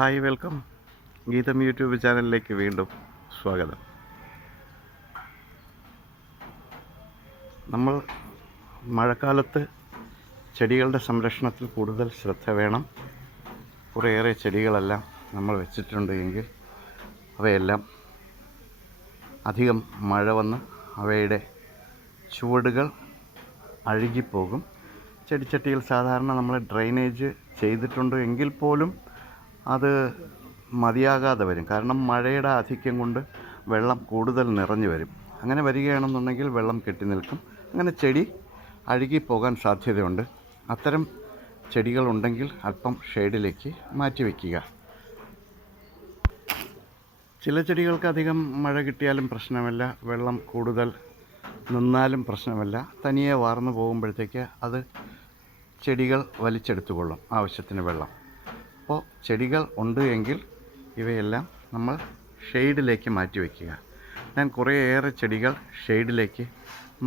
Hi, welcome. ഗീതം YouTube ചാനലിലേക്ക് വീണ്ടും സ്വാഗതം. നമ്മൾ മഴക്കാലത്ത് ചെടികളുടെ സംരക്ഷണത്തിൽ കൂടുതൽ ശ്രദ്ധ വേണം. കുറേയേറെ ചെടികളെല്ലാം നമ്മൾ വെച്ചിട്ടുണ്ട് എങ്കിൽ അവയെല്ലാം അധികം മഴ വന്ന് അവയുടെ ചുവടുകൾ അഴുകിപ്പോകും. ചെടിച്ചട്ടിയിൽ സാധാരണ നമ്മൾ ഡ്രെയിനേജ് ചെയ്തിട്ടുണ്ട് എങ്കിൽ പോലും അത് മതിയാകാതെ വരും. കാരണം മഴയുടെ ആധിക്യം കൊണ്ട് വെള്ളം കൂടുതൽ നിറഞ്ഞു വരും. അങ്ങനെ വരികയാണെന്നുണ്ടെങ്കിൽ വെള്ളം കെട്ടി നിൽക്കും. അങ്ങനെ ചെടി അഴുകിപ്പോകാൻ സാധ്യതയുണ്ട്. അത്തരം ചെടികളുണ്ടെങ്കിൽ അല്പം ഷെയ്ഡിലേക്ക് മാറ്റി വയ്ക്കുക. ചില ചെടികൾക്ക് അധികം മഴ കിട്ടിയാലും പ്രശ്നമല്ല, വെള്ളം കൂടുതൽ നിന്നാലും പ്രശ്നമല്ല. തനിയെ വാർന്നു പോകുമ്പോഴത്തേക്ക് അത് ചെടികൾ വലിച്ചെടുത്തുകൊള്ളും ആവശ്യത്തിന് വെള്ളം. അപ്പോൾ ചെടികൾ ഉണ്ട് എങ്കിൽ ഇവയെല്ലാം നമ്മൾ ഷെയ്ഡിലേക്ക് മാറ്റി വയ്ക്കുക. ഞാൻ കുറേയേറെ ചെടികൾ ഷെയ്ഡിലേക്ക്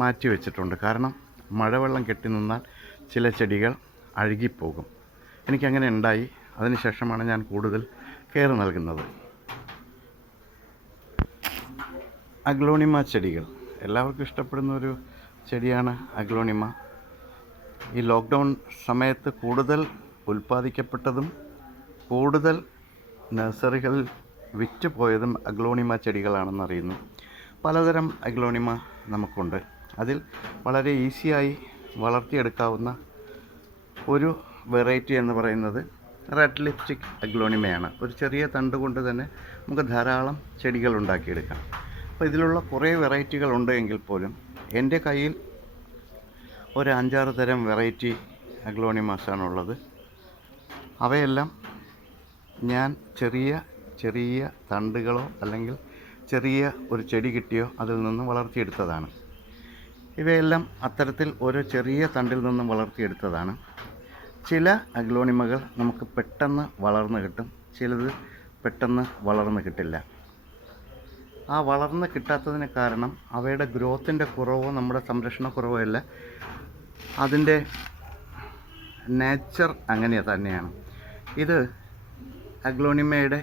മാറ്റി വെച്ചിട്ടുണ്ട്. കാരണം മഴവെള്ളം കെട്ടി നിന്നാൽ ചില ചെടികൾ അഴുകിപ്പോകും. എനിക്കങ്ങനെ ഉണ്ടായി. അതിനുശേഷമാണ് ഞാൻ കൂടുതൽ കെയർ നൽകുന്നത്. അഗ്ലോണിമ ചെടികൾ എല്ലാവർക്കും ഇഷ്ടപ്പെടുന്ന ഒരു ചെടിയാണ് അഗ്ലോണിമ. ഈ ലോക്ക്ഡൗൺ സമയത്ത് കൂടുതൽ ഉൽപ്പാദിക്കപ്പെട്ടതും കൂടുതൽ നഴ്സറികളിൽ വിറ്റുപോയതും അഗ്ലോണിമ ചെടികളാണെന്നറിയുന്നു. പലതരം അഗ്ലോണിമ നമുക്കുണ്ട്. അതിൽ വളരെ ഈസിയായി വളർത്തിയെടുക്കാവുന്ന ഒരു വെറൈറ്റി എന്ന് പറയുന്നത് റെഡ് ലിപ്സ്റ്റിക് അഗ്ലോണിമയാണ്. ഒരു ചെറിയ തണ്ട് കൊണ്ട് തന്നെ നമുക്ക് ധാരാളം ചെടികൾ ഉണ്ടാക്കിയെടുക്കാം. അപ്പോൾ ഇതിലുള്ള കുറേ വെറൈറ്റികൾ ഉണ്ട് എങ്കിൽ പോലും എൻ്റെ കയ്യിൽ ഒരു 5-6 തരം വെറൈറ്റി അഗ്ലോണിമാസാണുള്ളത്. അവയെല്ലാം ഞാൻ ചെറിയ തണ്ടുകളോ അല്ലെങ്കിൽ ചെറിയ ഒരു ചെടി കിട്ടിയോ അതിൽ നിന്ന് വളർത്തിയെടുത്തതാണ്. ഇവയെല്ലാം അത്തരത്തിൽ ഒരു ചെറിയ തണ്ടിൽ നിന്നും വളർത്തിയെടുത്തതാണ്. ചില അഗ്ലോണിമകൾ നമുക്ക് പെട്ടെന്ന് വളർന്നു കിട്ടും, ചിലത് പെട്ടെന്ന് വളർന്നു കിട്ടില്ല. ആ വളർന്ന് കിട്ടാത്തതിന് കാരണം അവയുടെ ഗ്രോത്തിൻ്റെ കുറവോ നമ്മുടെ സംരക്ഷണക്കുറവോ അല്ല, അതിൻ്റെ നേച്ചർ അങ്ങനെ തന്നെയാണ്. ഇത് അഗ്ലോണിമയുടെ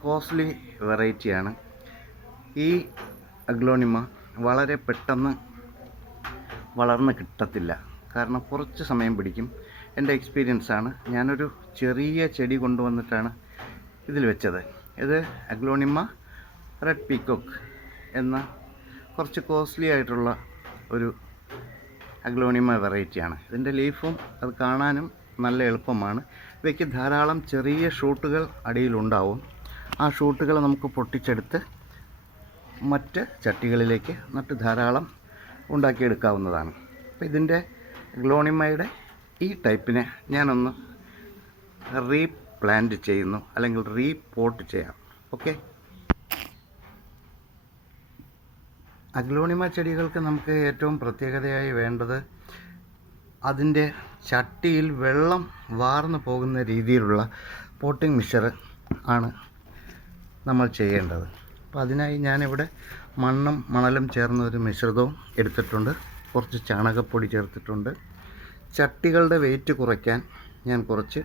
കോസ്റ്റ്ലി വെറൈറ്റിയാണ്. ഈ അഗ്ലോണിമ വളരെ പെട്ടെന്ന് വളർന്ന് കിട്ടത്തില്ല. കാരണം കുറച്ച് സമയം പിടിക്കും. എൻ്റെ എക്സ്പീരിയൻസാണ്. ഞാനൊരു ചെറിയ ചെടി കൊണ്ടുവന്നിട്ടാണ് ഇതിൽ വെച്ചത്. ഇത് അഗ്ലോണിമ റെഡ് പീക്കോക്ക് എന്ന കുറച്ച് കോസ്റ്റ്ലി ആയിട്ടുള്ള ഒരു അഗ്ലോണിമ വെറൈറ്റിയാണ്. ഇതിൻ്റെ ലീഫും അത് കാണാനും നല്ല എളുപ്പമാണ്. ഇവയ്ക്ക് ധാരാളം ചെറിയ ഷൂട്ടുകൾ അടിയിലുണ്ടാവും. ആ ഷൂട്ടുകൾ നമുക്ക് പൊട്ടിച്ചെടുത്ത് മറ്റ് ചട്ടികളിലേക്ക് നട്ട് ധാരാളം ഉണ്ടാക്കിയെടുക്കാവുന്നതാണ്. അപ്പോൾ ഇതിൻ്റെ അഗ്ലോണിമയുടെ ഈ ടൈപ്പിനെ ഞാനൊന്ന് റീപ്ലാന്റ് ചെയ്യുന്നു, അല്ലെങ്കിൽ റീപോട്ട് ചെയ്യാം. ഓക്കെ. അഗ്ലോണിമ ചെടികൾക്ക് നമുക്ക് ഏറ്റവും പ്രത്യേകതയായി വേണ്ടത് അതിൻ്റെ ചട്ടിയിൽ വെള്ളം വാർന്നു പോകുന്ന രീതിയിലുള്ള പോട്ടിംഗ് മിക്സ്ചർ ആണ് നമ്മൾ ചെയ്യേണ്ടത്. അപ്പോൾ അതിനായി ഞാനിവിടെ മണ്ണും മണലും ചേർന്ന ഒരു മിശ്രിതവും എടുത്തിട്ടുണ്ട്. കുറച്ച് ചാണകപ്പൊടി ചേർത്തിട്ടുണ്ട്. ചട്ടികളുടെ വെയിറ്റ് കുറയ്ക്കാൻ ഞാൻ കുറച്ച്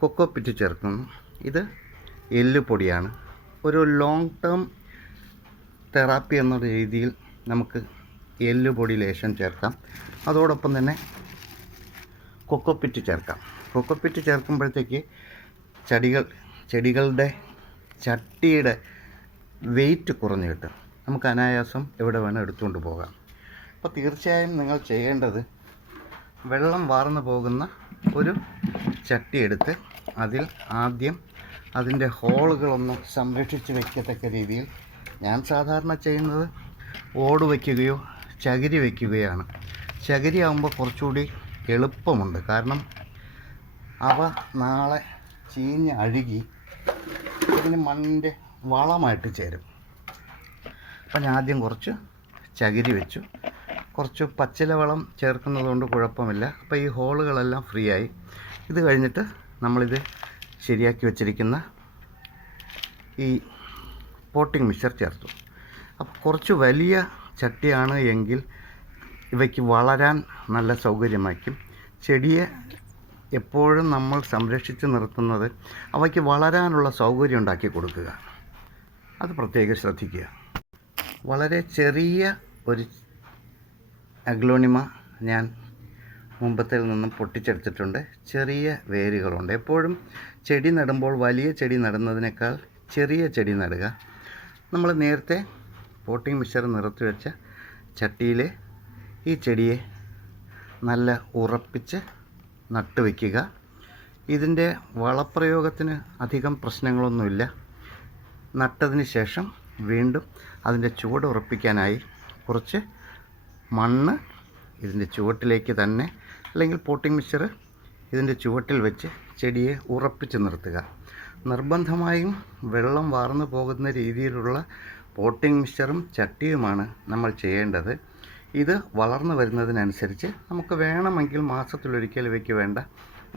കൊക്കോപിറ്റ് ചേർക്കുന്നു. ഇത് എല്ലുപൊടിയാണ്. ഒരു ലോങ് ടേം തെറാപ്പി എന്ന രീതിയിൽ നമുക്ക് എല്ലുപൊടി ലേശം ചേർക്കാം. അതോടൊപ്പം തന്നെ കൊക്കോപിറ്റ് ചേർക്കാം. കൊക്കോപിറ്റ് ചേർക്കുമ്പോഴത്തേക്ക് ചെടികളുടെ ചട്ടിയുടെ വെയിറ്റ് കുറഞ്ഞു കിട്ടും. നമുക്ക് അനായാസം എവിടെ വേണം എടുത്തുകൊണ്ട് പോകാം. അപ്പോൾ തീർച്ചയായും നിങ്ങൾ ചെയ്യേണ്ടത് വെള്ളം വാർന്നു പോകുന്ന ഒരു ചട്ടി എടുത്ത് അതിൽ ആദ്യം അതിൻ്റെ ഹോളുകളൊന്ന് സംരക്ഷിച്ച് വയ്ക്കത്തക്ക രീതിയിൽ, ഞാൻ സാധാരണ ചെയ്യുന്നത് ഓട് വയ്ക്കുകയോ ചകിരി വയ്ക്കുകയാണ്. ചകിരി ആകുമ്പോൾ കുറച്ചുകൂടി എളുപ്പമുണ്ട്. കാരണം അവ നാളെ ചീഞ്ഞ് അഴുകി ഇതിന് മണ്ണിൻ്റെ വളമായിട്ട് ചേരും. അപ്പം ഞാൻ ആദ്യം കുറച്ച് ചകിരി വെച്ചു. കുറച്ച് പച്ചില വളം ചേർക്കുന്നതുകൊണ്ട് കുഴപ്പമില്ല. അപ്പോൾ ഈ ഹോളുകളെല്ലാം ഫ്രീ ആയി. ഇത് കഴിഞ്ഞിട്ട് നമ്മളിത് ശരിയാക്കി വച്ചിരിക്കുന്ന ഈ പോട്ടിംഗ് മിക്സ്ചർ ചേർത്തു. അപ്പോൾ കുറച്ച് വലിയ ചട്ടിയാണ് എങ്കിൽ ഇവയ്ക്ക് വളരാൻ നല്ല സൗകര്യമായിരിക്കും. ചെടിയെ എപ്പോഴും നമ്മൾ സംരക്ഷിച്ച് നിർത്തുന്നത് അവയ്ക്ക് വളരാനുള്ള സൗകര്യം ഉണ്ടാക്കി കൊടുക്കുക. അത് പ്രത്യേകം ശ്രദ്ധിക്കുക. വളരെ ചെറിയ ഒരു അഗ്ലോണിമ ഞാൻ മുമ്പത്തിൽ നിന്നും പൊട്ടിച്ചെടുത്തിട്ടുണ്ട്. ചെറിയ വേരുകളുണ്ട്. എപ്പോഴും ചെടി നടുമ്പോൾ വലിയ ചെടി നടുന്നതിനേക്കാൾ ചെറിയ ചെടി നടുക. നമ്മൾ നേരത്തെ പോട്ടിംഗ് മിക്സ്ചർ നിറച്ച് വെച്ച ചട്ടിയിൽ ഈ ചെടിയെ നല്ല ഉറപ്പിച്ച് നട്ടുവയ്ക്കുക. ഇതിൻ്റെ വളപ്രയോഗത്തിന് അധികം പ്രശ്നങ്ങളൊന്നുമില്ല. നട്ടതിന് ശേഷം വീണ്ടും അതിൻ്റെ ചുവട് ഉറപ്പിക്കാനായി കുറച്ച് മണ്ണ് ഇതിൻ്റെ ചുവട്ടിലേക്ക് തന്നെ, അല്ലെങ്കിൽ പോട്ടിംഗ് മിക്സ്ചർ ഇതിൻ്റെ ചുവട്ടിൽ വെച്ച് ചെടിയെ ഉറപ്പിച്ച് നിർത്തുക. നിർബന്ധമായും വെള്ളം വാർന്നു പോകുന്ന രീതിയിലുള്ള പോട്ടിംഗ് മിക്സ്ചറും ചട്ടിയുമാണ് നമ്മൾ ചെയ്യേണ്ടത്. ഇത് വളർന്നു വരുന്നതിനനുസരിച്ച് നമുക്ക് വേണമെങ്കിൽ മാസത്തിലൊരിക്കൽ ഇവയ്ക്ക് വേണ്ട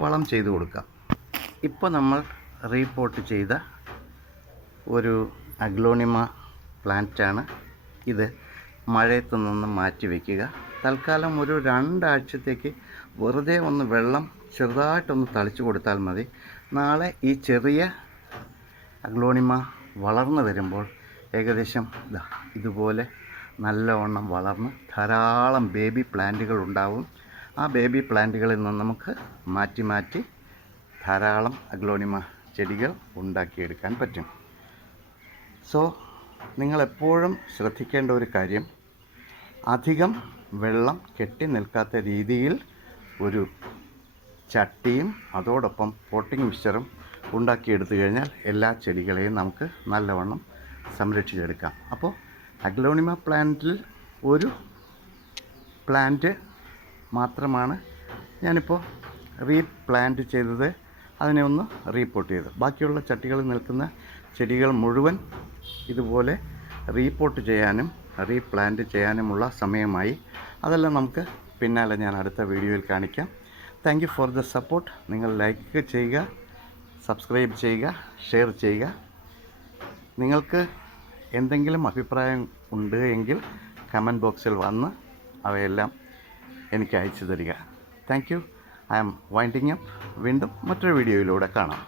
വളം ചെയ്തു കൊടുക്കാം. ഇപ്പോൾ നമ്മൾ റീപോട്ട് ചെയ്ത ഒരു അഗ്ലോണിമ പ്ലാന്റാണ് ഇത്. മഴയത്ത് നിന്ന് മാറ്റി വയ്ക്കുക. തൽക്കാലം ഒരു 2 ആഴ്ചത്തേക്ക് വെറുതെ ഒന്ന് വെള്ളം ചെറുതായിട്ടൊന്ന് തളിച്ചു കൊടുത്താൽ മതി. നാളെ ഈ ചെറിയ അഗ്ലോണിമ വളർന്നു വരുമ്പോൾ ഏകദേശം ഇതുപോലെ നല്ലവണ്ണം വളർന്ന് ധാരാളം ബേബി പ്ലാന്റുകൾ ഉണ്ടാവും. ആ ബേബി പ്ലാന്റുകളിൽ നിന്ന് നമുക്ക് മാറ്റി മാറ്റി ധാരാളം അഗ്ലോണിമ ചെടികൾ ഉണ്ടാക്കിയെടുക്കാൻ പറ്റും. സോ നിങ്ങളെപ്പോഴും ശ്രദ്ധിക്കേണ്ട ഒരു കാര്യം, അധികം വെള്ളം കെട്ടി നിൽക്കാത്ത രീതിയിൽ ഒരു ചട്ടിയും അതോടൊപ്പം പോട്ടിംഗ് മിക്സ്ചറും ഉണ്ടാക്കിയെടുത്തു കഴിഞ്ഞാൽ എല്ലാ ചെടികളെയും നമുക്ക് നല്ലവണ്ണം സംരക്ഷിച്ചെടുക്കാം. അപ്പോൾ അഗ്ലോണിമ പ്ലാന്റിൽ ഒരു പ്ലാന്റ് മാത്രമാണ് ഞാനിപ്പോൾ റീപ്ലാന്റ് ചെയ്തത്. അതിനെ ഒന്ന് റീപോട്ട് ചെയ്തു. ബാക്കിയുള്ള ചട്ടികളിൽ നിൽക്കുന്ന ചെടികൾ മുഴുവൻ ഇതുപോലെ റീപോട്ട് ചെയ്യാനും റീപ്ലാന്റ് ചെയ്യാനുമുള്ള സമയമായി. അതെല്ലാം നമുക്ക് പിന്നാലെ ഞാൻ അടുത്ത വീഡിയോയിൽ കാണിക്കാം. Thank you for the support. നിങ്ങൾ ലൈക്ക് ചെയ്യുക, സബ്സ്ക്രൈബ് ചെയ്യുക, ഷെയർ ചെയ്യുക. നിങ്ങൾക്ക് എന്തെങ്കിലും അഭിപ്രായം ഉണ്ട് എങ്കിൽ കമൻറ്റ് ബോക്സിൽ വന്ന് അവയെല്ലാം എനിക്ക് അയച്ചു തരിക. Thank you. I am winding up. വീണ്ടും മറ്റൊരു വീഡിയോയിലൂടെ കാണാം.